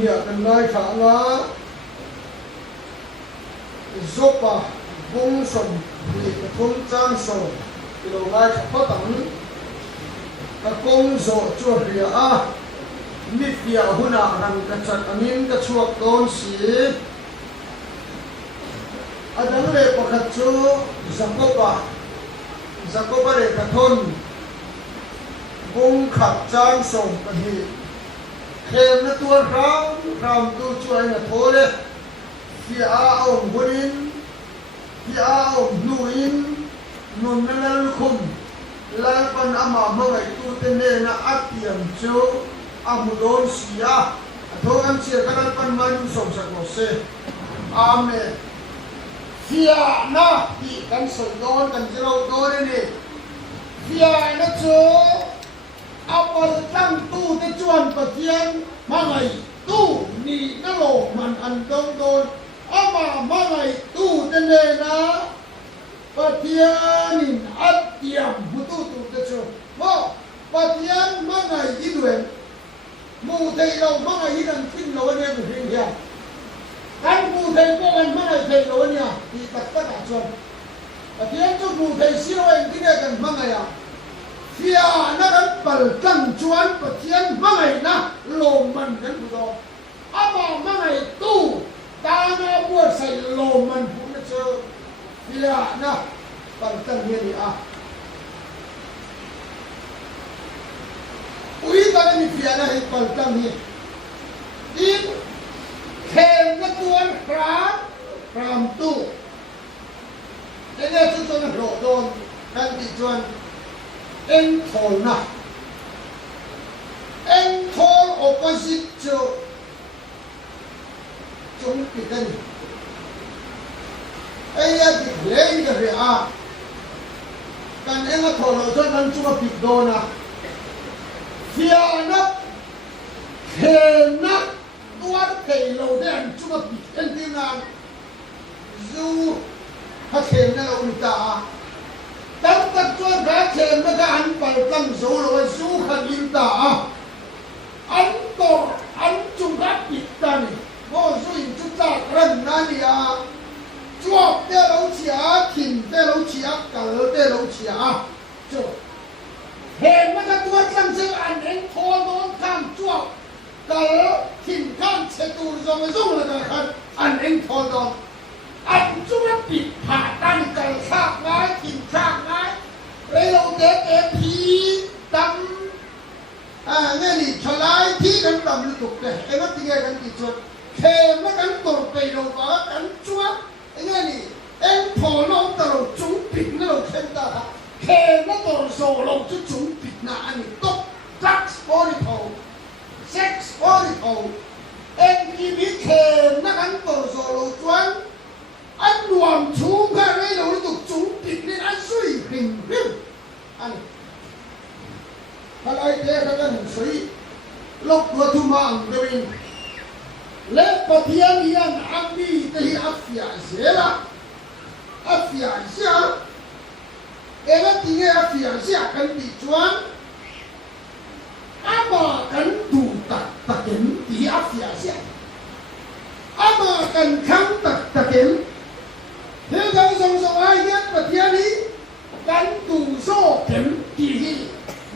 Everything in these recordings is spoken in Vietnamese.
hiệp cần nói khả ngã zopa bung son thì cái thôn trang sầu thì đầu ngay phát tặng cái công zo chua rìa à mi phía huna rằng cái chặt amin cái chuột tôn sĩ adang le pakhat chu Zakoba le ka thon bung khap chang som ka hi khem na tuan ram tu chu ai na thole fi a om bunin fi a om nuin nun na lal khum lal pan ama ma ngai tu te ne na atiam chu amulon sia atho kan sia kan pan man som sak lo se amen phía na thì kan soi don kan zero don ni phía na cho apal tang tu te chuan pathian mangai tu ni na lo man an dong don ama mangai tu te ne na pathian in atiam butu tu te cho mo pathian mangai iduen mu te lo mangai dan tin lo ne mu hin ya kan mu thầy có anh mang lại thầy rồi nhá thì tất cả chuẩn và tiếng cho mu thầy siêu anh cái này cần mang lại à phía nó cần bẩn căng chuẩn và tiếng mang lại na lồm mình cần bu đó ama mang lại tu ta nó buat sai lồm mình cũng nó chơi phía nó bẩn căng như vậy à ui ta này phía nó hay bẩn căng như in khem cái tuan ram tu cái này chúng tôi lộ đồn đang bị chuan em thol na em thol opposite cho chúng bị cái này ấy là bị lấy cái gì à kan em là thol rồi cho nên chúng bị đồn à phía nó khem nó tuan thầy lâu đen chúng ta bị anh tin là dù các thầy nó ông ta tất tất tuan các thầy nó các anh phải tăng số rồi dù khăn in ta anh to anh chúng ta bị ta này vô dù chúng ta gần nani à chuột để lâu chia thìn để lâu chia cờ để lâu chia cho thầy nó các tuan tăng số anh em thua nó tham chuột kalau tingkat satu zong là kan an eng thol dong an cuma bị phạt tan cái khác ngay thìn khác ngay lấy lâu để phi tâm nghe đi cho lại thì kan tâm liên tục đấy em nói tiếng kan bị chuột khem nó kan tổ bày đầu có kan chuột nghe đi em thol nó tao chúng bị nó khem ta khem nó tổ sổ lâu chứ chúng bị na anh tốt drugs body thol sex oriental em chỉ biết khem nó gắn tổ sổ lầu choáng anh luồng chú cái này đâu nó tục chú bị nên anh suy hình riêng anh cái thế cái hình suy lúc vừa thu mang rồi lẽ có thiên nhiên anh đi thì áp phia xế là áp phia xế em nói tiếng áp phia xế cần bị choáng ama kan tu tak takin di Asia ama kan khang tak takin thế giới song song ai nhất và thiên lý kan tu so kiếm di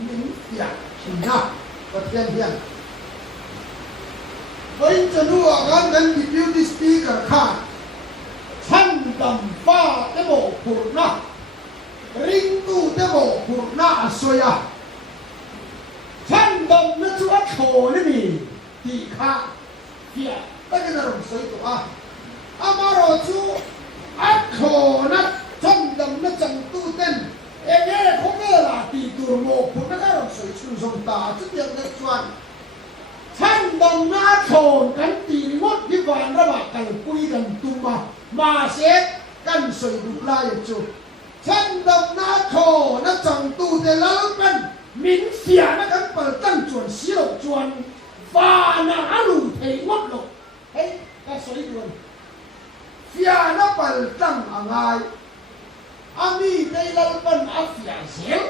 những việc na và thiên thiên với cho nó kan di beauty speaker kha chan dam pha te bo purna ring tu te bo purna soya chân đồng nó chú ác khổ đấy nhỉ thì khác kìa tất cái nào soi tụ mà rồi chú ác khổ nó chân đồng nó chẳng tu tên em nghe không nghe là tỷ tụ một của nó cái đồng soi chú dùng ta chứ việc nó choan chân đồng nó ác khổ cắn tỷ mất cái vàng ra bạc cần quy cần tu mà sẽ cần soi đủ lại chú chân đồng nó ác khổ nó chẳng tu tên lớn cần mình xia nó kan bờ tăng chuẩn xí lộc chuẩn và nó lù thấy mất lộc ấy cái sấy luôn xia nó bờ tăng ở ngay ami đây là bần áp xia xéo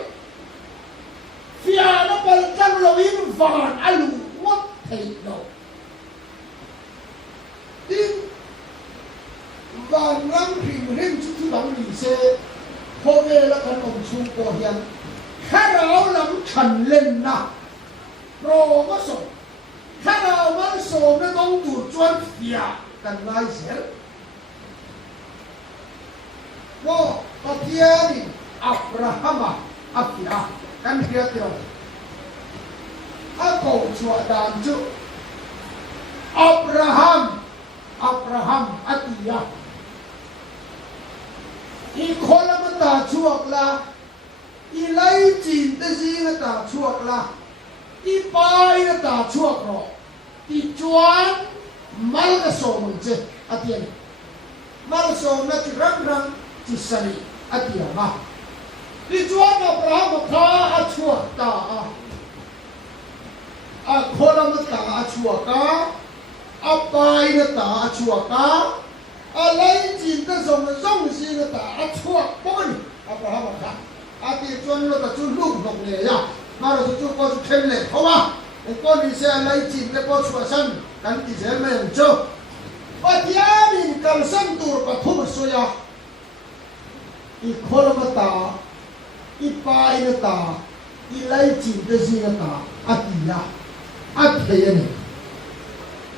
xia nó bờ tăng lộc in và lù mất thấy lộc và ngắm phim hình chút thứ bằng lì xe hôm nay là con ông chung của hiền khá ráo lắm khẩn lên nè rồi có sổ khá ráo mà sổ nó đông đủ chuyên phía cần ngay sẽ rồi có kia đi Abraham Afia kan kia tiêu cầu chùa đàn chữ Abraham Atia i khola mà ta chuộc là i lấy chín cái gì mà ta chuộc là i bài mà ta chuộc rồi i chuan mal cái số mình chứ Atia mal số nó chỉ răng chỉ sari Atia mà i chuan Abraham khá chuộc ta khola mà ta chuộc á bài nó ta chuộc á lấy chín cái dòng gì nó ta chuộc bón Abraham khá thì chuan nó ta chu lúc nọc nè ya mà rồi chu có chu thêm lệ không à con đi xe lấy chín cái con chuột sân đánh thì sẽ mềm chưa và thì anh cần sân tụt và thu một số ya i khola mà ta i bài nó ta i lấy chín cái gì nó ta thì này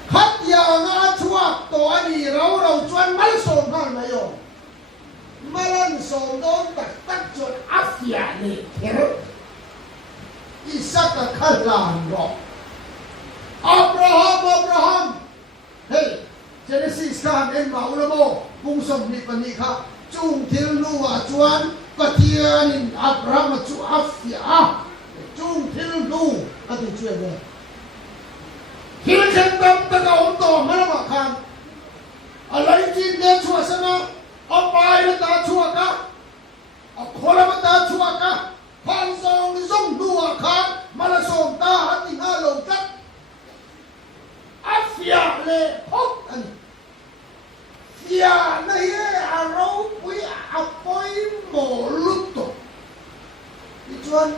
khát giờ ngã chuột tổ đi rau chuan mal sồn hàng này rồi malan sồn đón tắc chuột áp nhà này thế Isaac khát làn rồi Abraham hey Genesis kan en mau la mo kung som ni pani kha chung thil nu wa chuan pathian in Abraham chu afia chung thil nu ati chuan ne thil khen tam ta ka om to ma ma khan alai chin de chua sana apai na ta chua ka akhora ma ta chua ka phan song zong nu wa khan mala som ta hati nga lo tat afia le hok an ya na ye aro pui apoi mo luto ichuan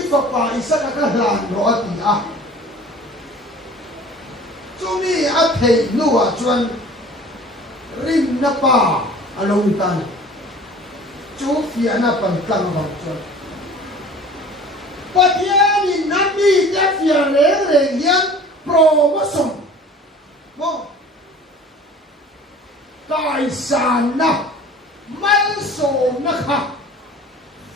ipapa Isaac ka hlan ro ati a chumi a thei nuwa chuan rim na pa along tan chu fia na pan tlang wa chuan pathian in nami te fia le hian promotion mo tài sản na mal so na kha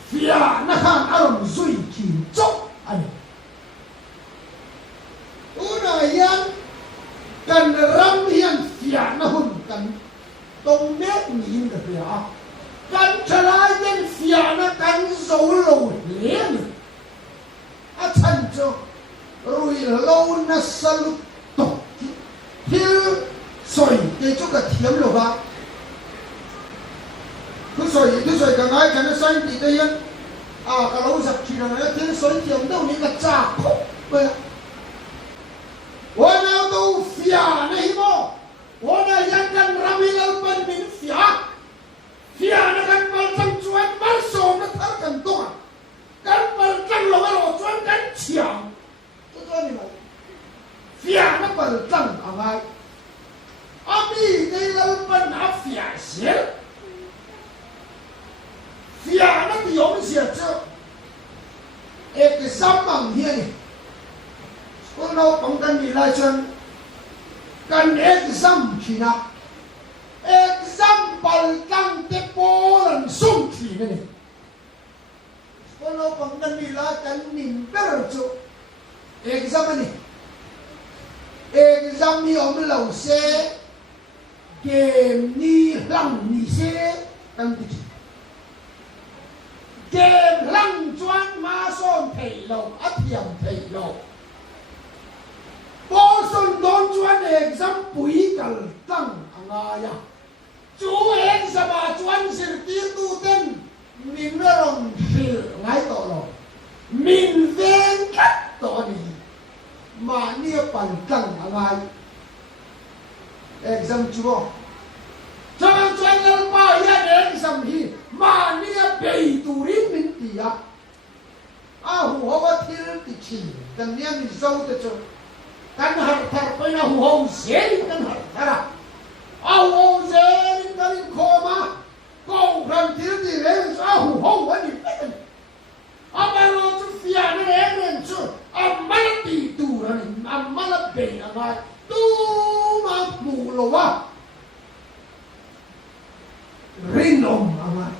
fia na kha aron zui kin chok ani una hian kan ram hian fia na hun kan tông mét nhìn được fia kan chalai den fia na kan zo lo len a chan cho rồi lâu na salut to hil soi để cho cả thiếm lo ba cứ soi cả ngay cái nó xanh thì đây á cả lâu giặc chỉ là nó thiếm soi thiếm đâu những cái chả khóc vậy wana đâu fia này mo wana yang kan ramil alpan min fia nó kan mal sang chuan mal so nó thar kan to kan mal sang lo chuan kan chiang cho ni mà fia nó bal sang angai abi dei alpan afia xel fia nó bị ông xia cho cái sam bằng hiền con đâu bằngกันđi lại chânกันexam khi nào exam bal sang te po lan sum khi này con đâu bằngกันđi lại kan nim per cho exam này exam ni ông lâu xe game ni lăng ni xe kan đi game lăng chuan ma son thầy lâu ắt hiểm thầy lâu bố xuân đón chuan exam bùi cẩn tăng angaya chú exam à chuan sir tiên tu tên mình nó lòng sir ngay tổ rồi mình ven cắt tổ đi mà nia bản tăng angai exam chúa cho chuan lên bao ya exam hi mà nia bay tu rin mình tia hu hoa thiên ti chi kan nia mi zau te cho kan har thar pe na hu hong se kan har thara hu hong se ngai tu ma mu lo wa rin om angai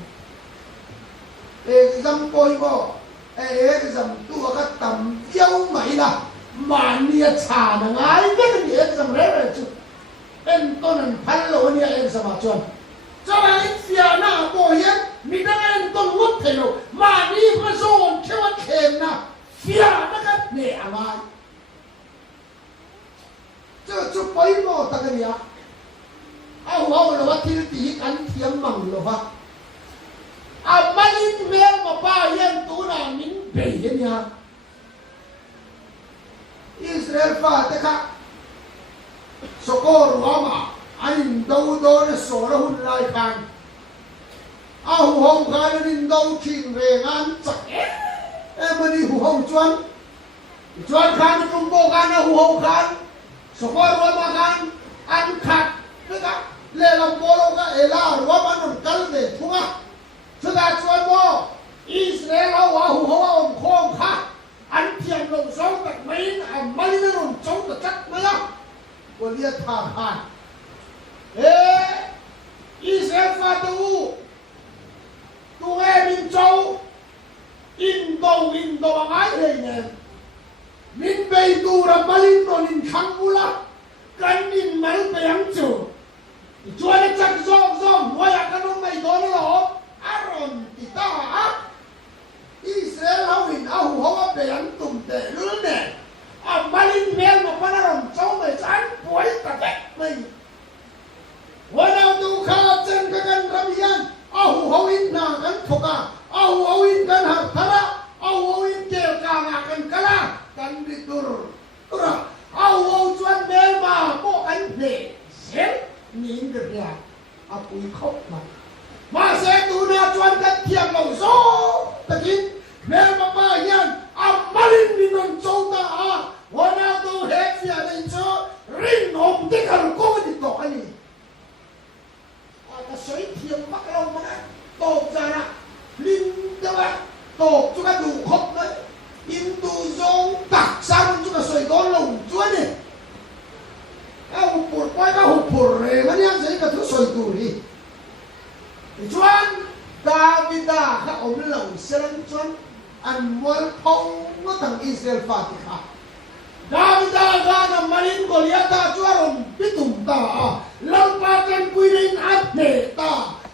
exam koi bo exam tu ka tam yau mai la ma nia cha na ngai ke ni exam re chu en ton an phal lo ni exam a chon cho ai fia na bo yen mi da en ton mut thelo ma ni pa zon chewa khem na fia na ka ne angai chu pai mo ta ka nia au lo wa thil ti kan thiam mang lo ha a malin mel ma pa yen tu na min be yen ya Israel fa te kha sokor Roma anh đâu đó là số là hun lai khan hu hong khan in đâu chinh về ngan chặt em mà đi hu hong chuan khan trung bộ khan hu hong khan sokor Roma khan anh khát thế cả lệ làm bolo ka ela Roma non kal de thunga chuan chuan bo Israel hu hong khong kha anh thiam lồng sâu tật mấy mấy nó lồng sâu tật chắc mấy á của liệt thà khan Israel pha tu nghe Minh Châu Indo ngay đây nè Minh Bey tu ra Malin rồi Minh Khang Mula cái Minh Mal Beyang Châu chúa đã chắc rong ngoài cái nó mày đó nó Aaron kita Israel hao Minh hao Beyang tụm tệ nữa nè Malin mel mà pana rong Châu mày chán bói cả đấy mày walau kha chen ka kan ramian hau in na kan thoka hau in kan har thara hau in ke ka na kan kala kan bi tur tura hau chuan mel ma ko kan ne sen nin de ya apui khop ma se tu na chuan kan thiam lo zo takin mel ma pa yan malin ni non chou ta walau he fia nei cho rin hom te kan ko di to ani cái sấy thiềm mắc lông mà tột ra nè linh đâu ạ tột cho cái đủ khóc đấy in tu dông tạc sang cho cái sấy đó lồng chuối này cái hụt bột quay cái hụt bột rề mà nhá giấy cái thứ sấy tù đi chuan David các ông lồng sen chuan ăn muối phong nó thằng Israel phạt thì khác David ra nằm Malin Goliath chuan biết tùng ta lâu ba chân quy định áp nề ta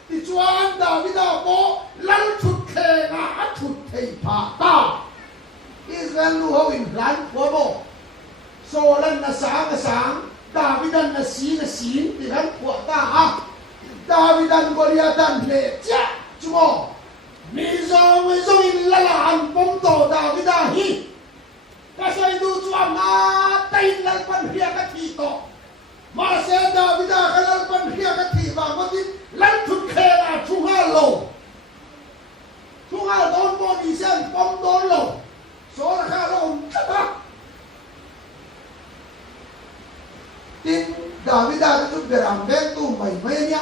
thì chuan David bố lâu chụt khe ngã chụt thầy phá ta Israel lu hậu in lan của bố số lần là sáng David là xí thì hắn của ta David Goliath nề chả chú bố mi dòng in là hành bông tổ David hi cái xây du chuan na tay lần phân phía cái thị tổ mà sẽ David cái lần phân phía cái thị và có tin lần chút khe là chung hai đón bò đi xem bom đón lầu số là khá lầu chất á tin David cái chút để làm bên tu mày nhá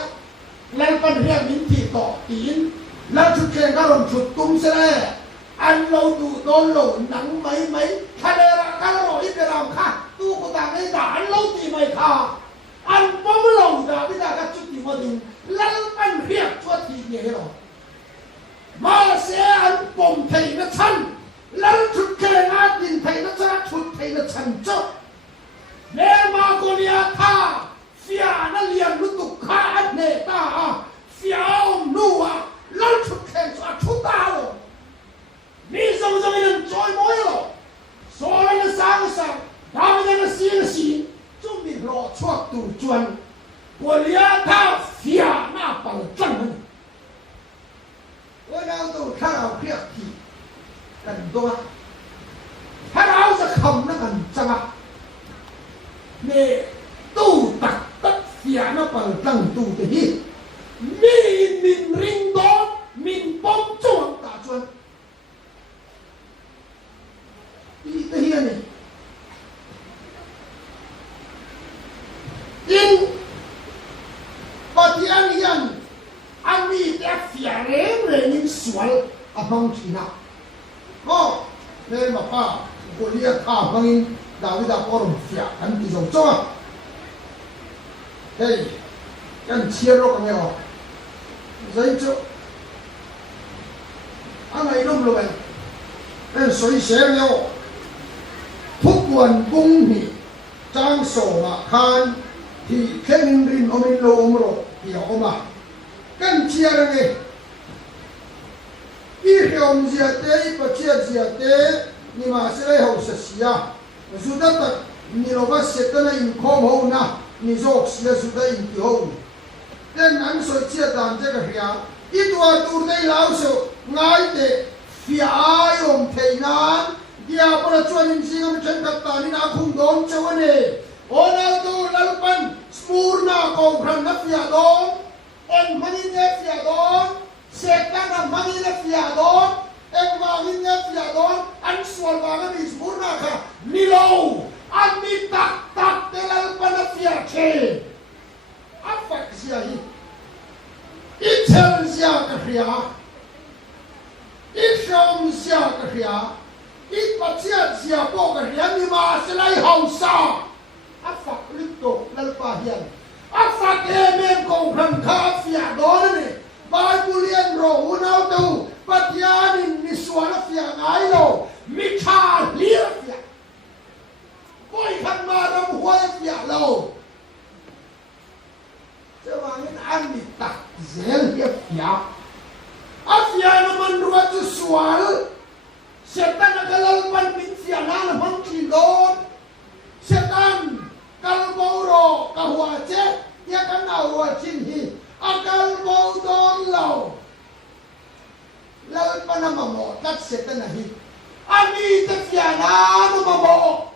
lần phân phía mình thị tổ tín lần chút khe cái lòng chút tung xe anh lâu tụ đón lầu nắng mấy khai đề ra cái lầu ít để làm khác tu của ta cái đã anh lâu thì mày khá anh bấm lầu ra bây giờ các chút thì mà đừng lăn anh việc cho thì nhẹ rồi mà sẽ anh bồng thầy nó chân lăn chút kề ngã nhìn thầy nó ra chút thầy nó chân chốt nếu mà cô lia tha phía nó liền nó tục khá anh nè ta phía ông nu lăn chút kề cho chút ta rồi mi dòng nên trôi mối rồi số là nó sáng đó là nó xí chúng mình lo cho tù chuan của lia tha phía na bằng chân mình我要都看到别提，很多，看到是空那很脏啊，你都特得下那本正都的去，民领导民帮助打转，你这些呢，因把天人。anh đi để phía lên những suối ở trong chỉ nào, nên mà pa của lia thả bằng in David đã có một phía anh đi giống cho hey anh chia rồi cái nào giấy cho anh ấy lúc rồi anh suy xét nhau thúc quân cung hỉ trang sổ mà khan thì khen rin ông in lô rồi hiểu mà cần chia ra nghe ít hiểu gì thế và chia gì thế nhưng mà sẽ lấy hậu sự à dù đất thật nhiều vật sẽ tới là in không hậu na nhiều dọc sẽ dù đây in kiểu hậu nên anh soi chia đàn cho cái kia ít qua tu đây lão số ngay để phía ai ông thầy nan dia pun cuan in singam chen kata ni nak khung dom chawane ona tu lalpan spurna ko bran na fia dom en mani ne fia dom setan na mani ne fia dom en wangin ne fia dom an swal wanga ni spurna kha nilo an ni tak te lalpan na fia che afak sia hi ichel sia ka fia ichom sia ka fia ít bát chia chia bộ cái riêng nhưng mà sẽ lấy hậu sa áp phạt liên tục lên bà hiền áp phạt em cùng phần khá phía đó này bài bu liên rồi nào đâu bát gia đình đi xóa nó phía ngái rồi mi cha liếc phía coi khăn mà đâm hoa phía lâu chứ mà những anh bị tặc dễ liếc phía áp phía nó mình rồi chứ xóa setan nagalalpan minsiana na mangkilon setan kalboro kahwache ya kanawa chinhi akal bodon law lalpan na mamo tat setan nahi ani tafiana na mamo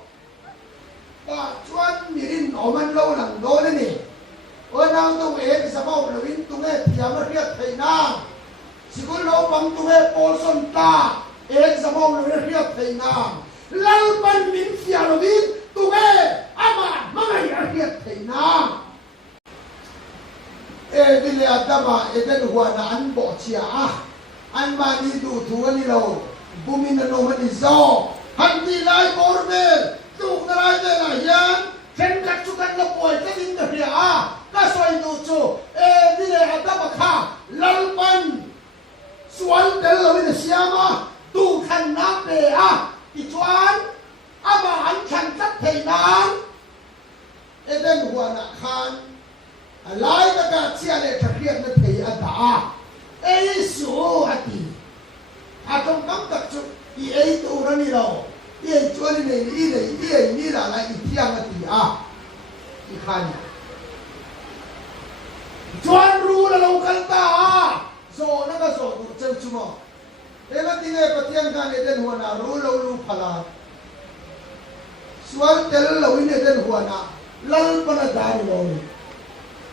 ba chuan mirin oman lo lang do ni onang tu e sa mau lawin tu e piama riat thaina sigul lo pang tu e polson ta ek zaman lo riat thei na lalpan min fialovin tuwe ama mangai riat thei na e bile adama eden huana an bo chia an ma ni du thu ni lo bumin no man izo han ti lai borbe tu na lai de la yan ken kat chu kan lo poi ka din da ria ka soi du chu e bile adama kha lalpan sual del lo ni siama tu khăn nát đề thì choán mà anh khăn cắt thầy nán bên huan khan lái cả chia để thực hiện nó thầy đã số ati trong các tập trung thì tu nó đi đâu choán này đi là lại thiang ati thì khan choán ru là lâu khăn ta rồi nó có rồi đủ chân chung không Ela tinggal petian kan eden huana lu phala. Sual tel lawin eden huana lal pana dari lomi.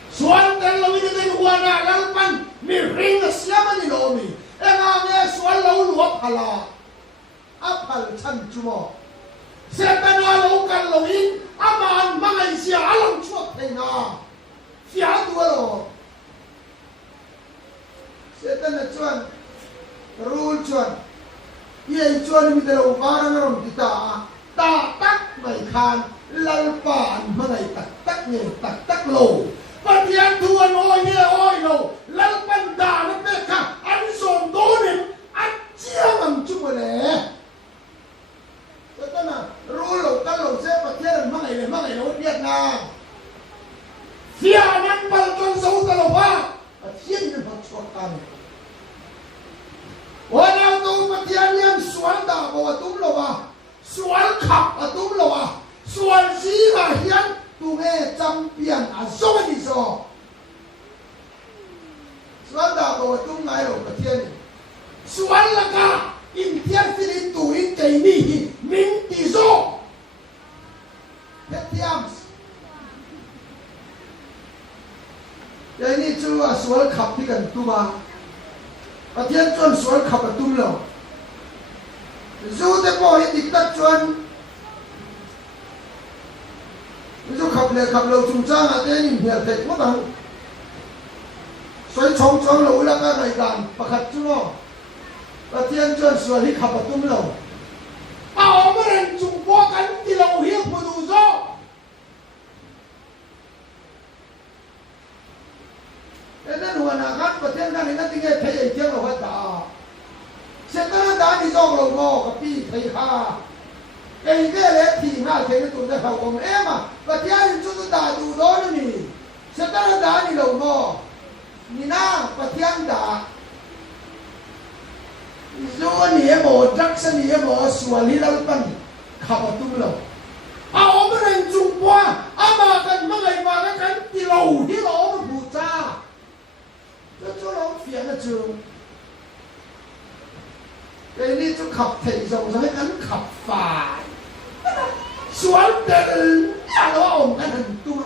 Sual tel lawin eden huana lal pan mi ring siapa ni lomi. Enga me sual law phala. Apal chan chumo. Setan law kan lawin aman mangai sia alam chuak tena. Fia dua lo. Setan chuan rule chuan ye chuan mi dalo barang rom kita ta tak mai khan lalpan mangai tak ne tak lo patian tuan oi ne oi lo lalpan da na pe kha an som do ne an chia mang chu le tatana rule lo ta lo se patian mangai lo viet na fia nan pal ton so ta lo wa patien ne phak chuak kan Walau tu matian yang sual dah bawa tum lawa, sual kap tum lawa, sual si hian tu me champion azong ni so. Sual dah bawa tum ngai lo matian. Sual laka imtian filin tu in kay ni min ti so. Petiams. Yang ni cuma sual kap ni kan tu mah. Patian chuan sual khap tum lo zu te po hi dik tak chuan zu khap lo chung chang ate nin hel te mo dang soi chong lo la ka ngai dan pakhat chu lo patian chuan sual hi khap tum lo a mo ren chung po kan ti lo hi nên hùa na khát và thiên đan nên tiếng nghe thấy ấy tiếng là hết đã sẽ tới đã đi dòng lầu ngô cái pi thấy ha cái lẽ thì ngài thấy cái tụi nó hậu ông em à và thiên chúng ta đã đủ đó nữa nhỉ sẽ tới đã đi lầu ngô nhỉ na và thiên đã dù nhỉ một trắc sinh nhỉ một sủa lý lao bắn khắp tung lầu ông cái này trung qua mà cái mà cái thì lầu thì lầu nó phụ cha cho nó phiền là trường cái này chúng khắp thầy dòng rồi cái khắp phải xuống đến nhà nó ông cái hình tung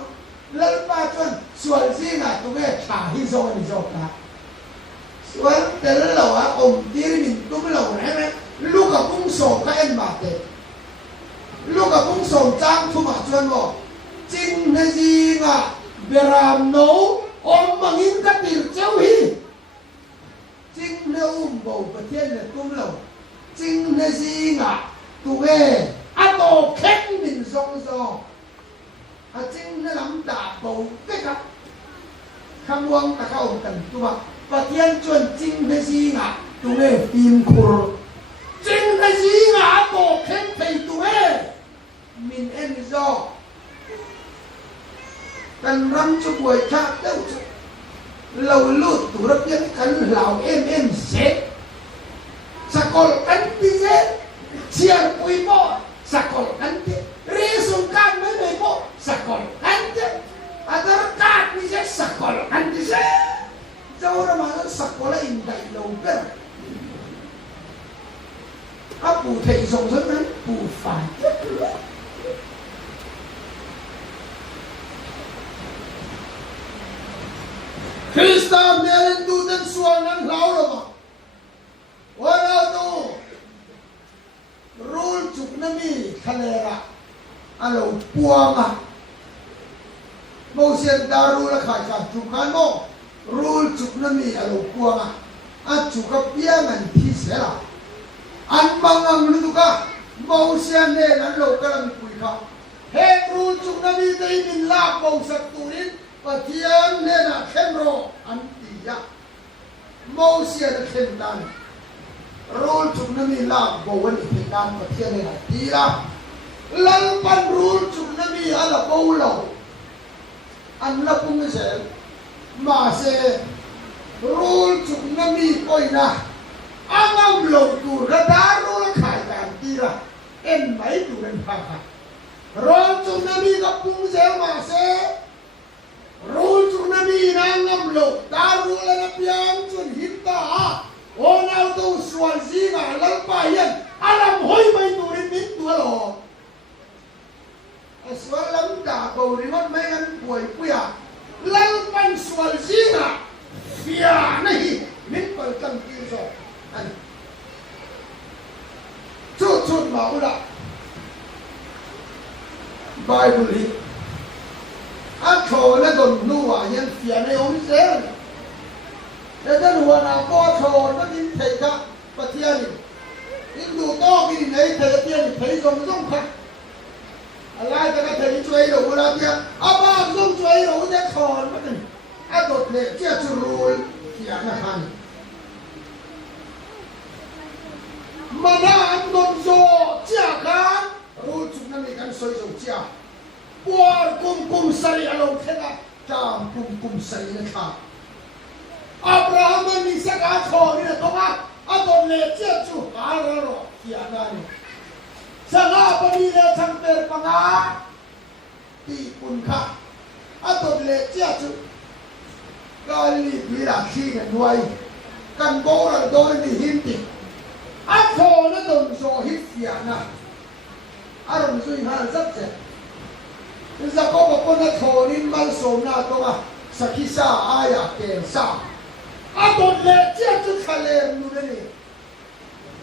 lên ba chân xuống gì là tụi nghe trả hi rồi cả xuống đến lầu á ông đi mình tung lầu này lúc cả cũng sổ các em bà tệ lúc cả cũng sổ trang thu mà chân vào chính cái gì mà về làm nấu ông mà in các tiền chéo hi chính nếu bầu và thiên là tung lầu chính cái gì mà tụi nghe tổ khét mình rong rong chính nó lắm đả bầu cái cả khăm quăng ta không cần tụi và thiên chuẩn chính cái gì mà tụi nghe phim khổ chính cái gì mà tổ khét thầy tụi nghe mình em do cần răm cho buổi khác đâu lâu lụt tụi nó biết cần lão em xếp sao còn cắn đi xếp chia quý bộ sao còn cắn đi rê xuống can mấy người bộ sao còn cắn đi ada cắt đi xếp sao còn cắn đi xếp đâu ra mà nó sao còn là in đại lâu bên bù thầy dùng rất lớn bù phải Krista meron dudan suwan ng lauro wala to rule chuk nami kalera alo puanga mo siya daru la kaya chukan mo rule chuk nami alo puanga at chuka piangan tisera an mangang lutuka mo siya ne alo kalam puika he rule chuk nami tay min la mo sa turin Patian nena khenro antia Mausia na khendan Rule chuk nami la bawan ipinan patian nena tira Lalpan rule chuk nami ala bawlaw An la pungisel Mase Rule chuk nami koy na Angam law tur Gadaro la kaitan tira En may turan paka Rule chuk nami ka pungisel mase Rule chuk nami nangam lo daru la na piang chun hitta ona to swazi ga lalpa yan alam hoy may turin mit tualo aswalam da ko ringot may an puy puya lalpan swazi ga fiya nahi mit pal tang kiso an chut maula Bible hi thổ nó đồn nua nhân phiền này ông dễ để cho nua nào có thổ nó đi thấy cả và thiên những đủ to cái gì đấy thấy thiên thấy giống giống khác lại ta cái thấy chơi đủ là thiên ba giống chơi đủ để thổ nó đừng đột lệ chia churu rồi phiền là hành mà nó ăn đồn zo chia cả rồi chúng nó bị ăn sôi dầu chia Buat kum sari along kena jam kum sari nekha. Abraham ni saka kho ni tonga adon le chia chu araro kiana ni. Sanga pani le champer panga ti pun kha. Adon le chia chu gali bira khi ngai nuai kan go ra do ni hinti. A kho na don so hit kiana. Aron sui ha zat che. Isa ko ko na thorin man so na to ma sakisa aya ken sa adon le chia chu khale nu ni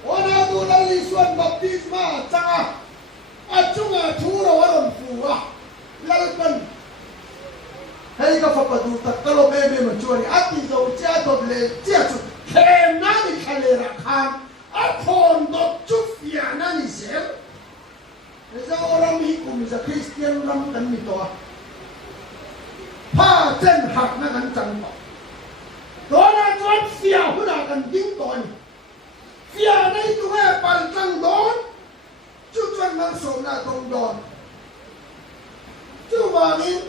ona du la li suan baptisma changa achunga thuro waron fuwa lalpan hei ka fa padu takalo me ma chuani ati zo chia to le chia chu ken na ni khale ra khan a thon do chu fia na ni sel Isa orang hikum isa Christian orang kan ito pa chen hak na kan chang pa chuan sia huna kan ding ton sia nei tu he pal tang don chu chuan mang so na tong don chu wangin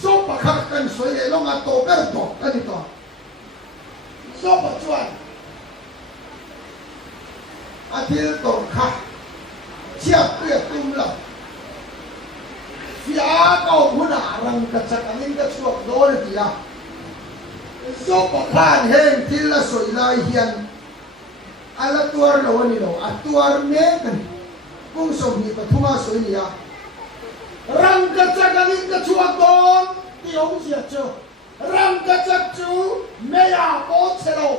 so pakhat kan soi le long a to ber to kan ni to so pa chuan athil tor kha chiap kre tum la sia ko huna rang ka chakanin ka chuak do le ti a so pakhan hen thil la soi lai hian ala tuar lo ni lo atuar me kan kung som ni pathuma soi ni a rang ka chakanin ka chuak don ti ong sia cho rang ka chak chu me ya ko chelo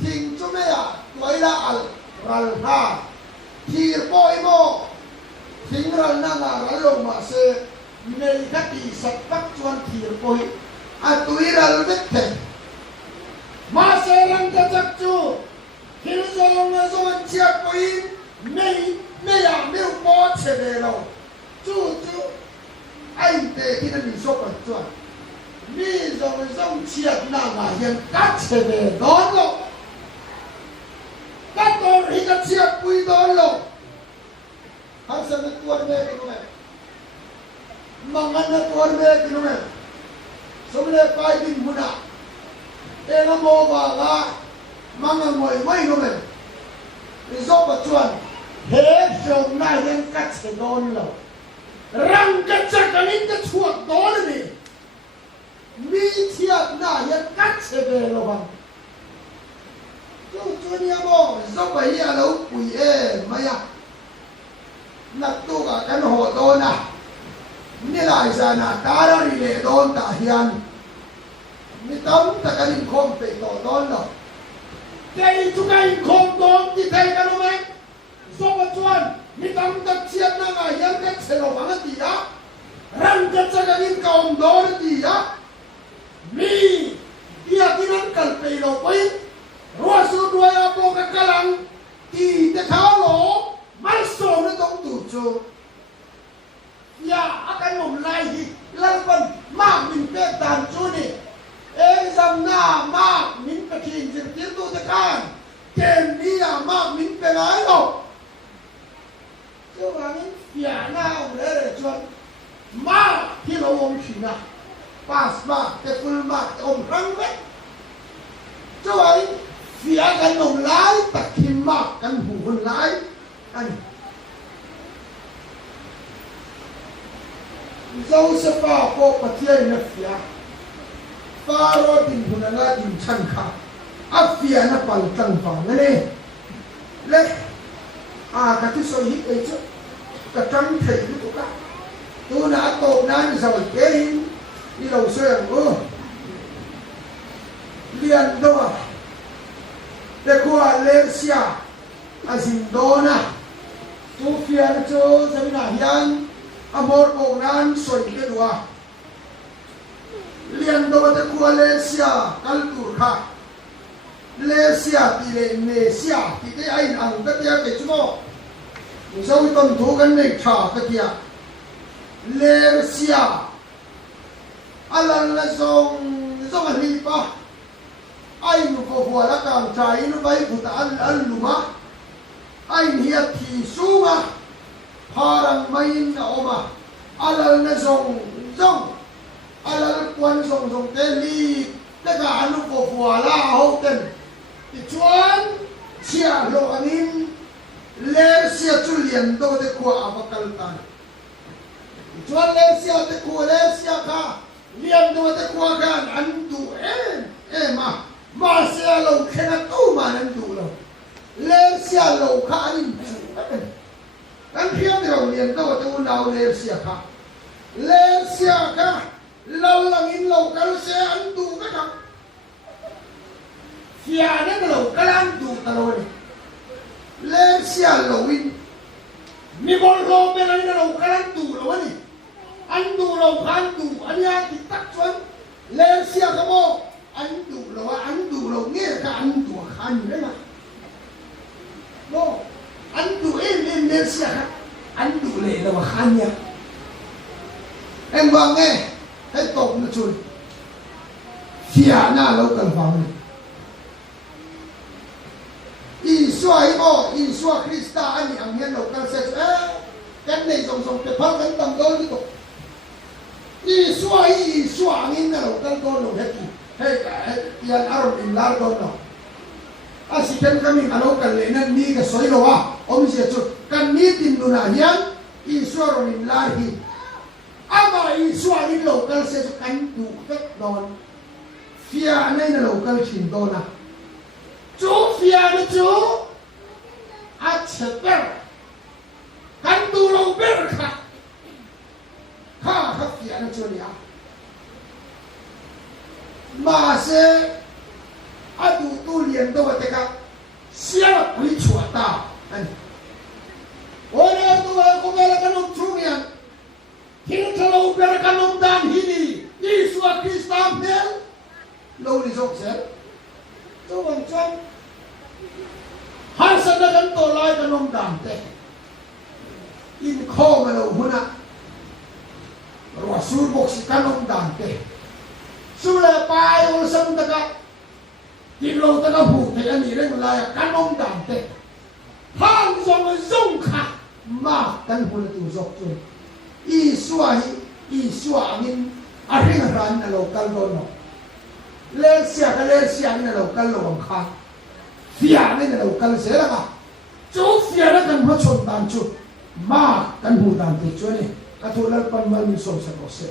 thing chu me ya toy la al ral ha thir poi mo thing ral na nga ral lo ma se me ka ti sat pak chuan thir poi a tui ral vet the ma se rang ka chak chu thil zong a zong chia poi me ya me po che de lo chu ai te ki na ni so pa chuan mi zong chia na nga hian ka che de don lo các con đi các chiếc quy đó lộc hắn sẽ được tuôn mê cái này mang ăn được tuôn mê cái này sống lên phải đi mua nè em nó mua vào là mang ăn ngồi mấy cái này đi dọc vào chuồn hết rồng này lên cắt cái đòn lộc răng cắt chắc cái lính cái chuột đó là gì mi thiệt này lên cắt cái về lộc bằng chú ni mo so bai ya lo pui e maya nak tu ka kan ho do na ni lai sa na ta ra ri le don ta hian ni tam ta kan khom pe to don lo cái chú cái khom don ti thai kan lo me so ba chuan ni tam ta chiat na ga hian ka chelo bang ti da rang ka cha ka in kaum do ti da mi dia kinan kal pe lo pai rua su đuôi ở bộ cái calang thì cái tháo lỗ máy sổ nóต้องtụt chu ya cái nồng lai thì lần phần mà mình biết tàn chu này em dầm na mà mình phải khiên chỉ tiến tu thế can kèm đi à mà mình phải nói đâu chứ mà mình giả nào để cho mà khi nó ôm chỉ na pass mà cái full mà ôm răng đấy chứ mà phía cái nồng lái tắc kim mạc cái hủ hồn lái anh dâu sẽ phá bộ bát thiên nó phía phá rồi tình hồn là tình chân khá áp phía nó bằng trăng phẳng này nè lấy cái thứ soi hít ấy chứ cái trăng thầy cái tụ cả tôi đã tổ nan rồi cái đi đầu xe liền đâu à để qua Malaysia Azindona tu phiền cho dân là hiền amor bầu nan soi cái đùa liền đâu để qua Malaysia culture khác Malaysia thì là Malaysia thì cái anh ăn cái kia cái chỗ sau tuần thu cái này trả cái kia Malaysia alan là dòng anh đi pa anh có hòa là càng trái nó bay của ta ăn lùm á anh hiệp thì su mà parang main na oma alal na zong alal quan zong tên li tất cả anh có hòa là hậu tên thì chuan chia lộ anh in lên chia chu liền đâu để qua avakaltan chuan lên chia để qua lên chia cả liền đâu để qua gan anh tu em mà xe lâu khen là tu mà nên tu lâu lên xe lâu khá anh chủ anh phiền đầu liền đâu tu nào lên xe khá lâu là in lâu cái xe anh tu cái thằng phía nên lâu cái anh tu ta lâu này lên xe lâu in mi bon lâu bên anh lâu cái anh tu lâu này anh tu lâu khá anh tu anh ya thì tắc chuẩn lên xe cái bộ anh đủ lâu nghe cả anh đủ khăn đấy mà đâu anh đủ em lên xe anh đủ lệ là mà khăn nha em vâng nghe thấy tổng nó chui phía na lâu cần vắng Isua imo Isua Krista ani ang yan lâu cần sẽ cái này dòng cái phát cái tầm đó đi tục Isua ang in na lâu cần đó lâu hết hey cái yan aron in lar đó no asikan kami kalau kan lenan ni ka soilo wa om sia chu kan ni tin nu na hian Isua ron in lar hi ama Isua in lâu cần sẽ kan du tek don phía này là lâu cần chìm đô na chú phía nó chú chết bèo căn tu lâu bèo khá khá phía nó chú nè mà sẽ đủ tu liền đâu vậy cả xia quý chùa ta anh ôi đây tu là có là cái nông chú miền khi cho lâu bèo cái nông đàn hi đi Isua Krista miền lâu đi dọc sẽ tôi bằng chân hai sân đã gắn tổ lại cái nông đàn thế in kho mà lâu huna rồi sur bốc sĩ cái nông đàn thế sur là bài ô sân ta cả tìm lâu ta cả phụ thế anh ấy đấy là cái nông đàn thế hàng dòng là rung khá mà cái huna tu dọc chân Isua anh ở đây là ran là lâu cái đó nó lên xe này là cần lòng khang phía này là cần sẽ là cả chỗ phía nó cần phát trộn đàn chút mà cần hù đàn thì chỗ này các thôn lớn ban ban mình sống sẽ có sẽ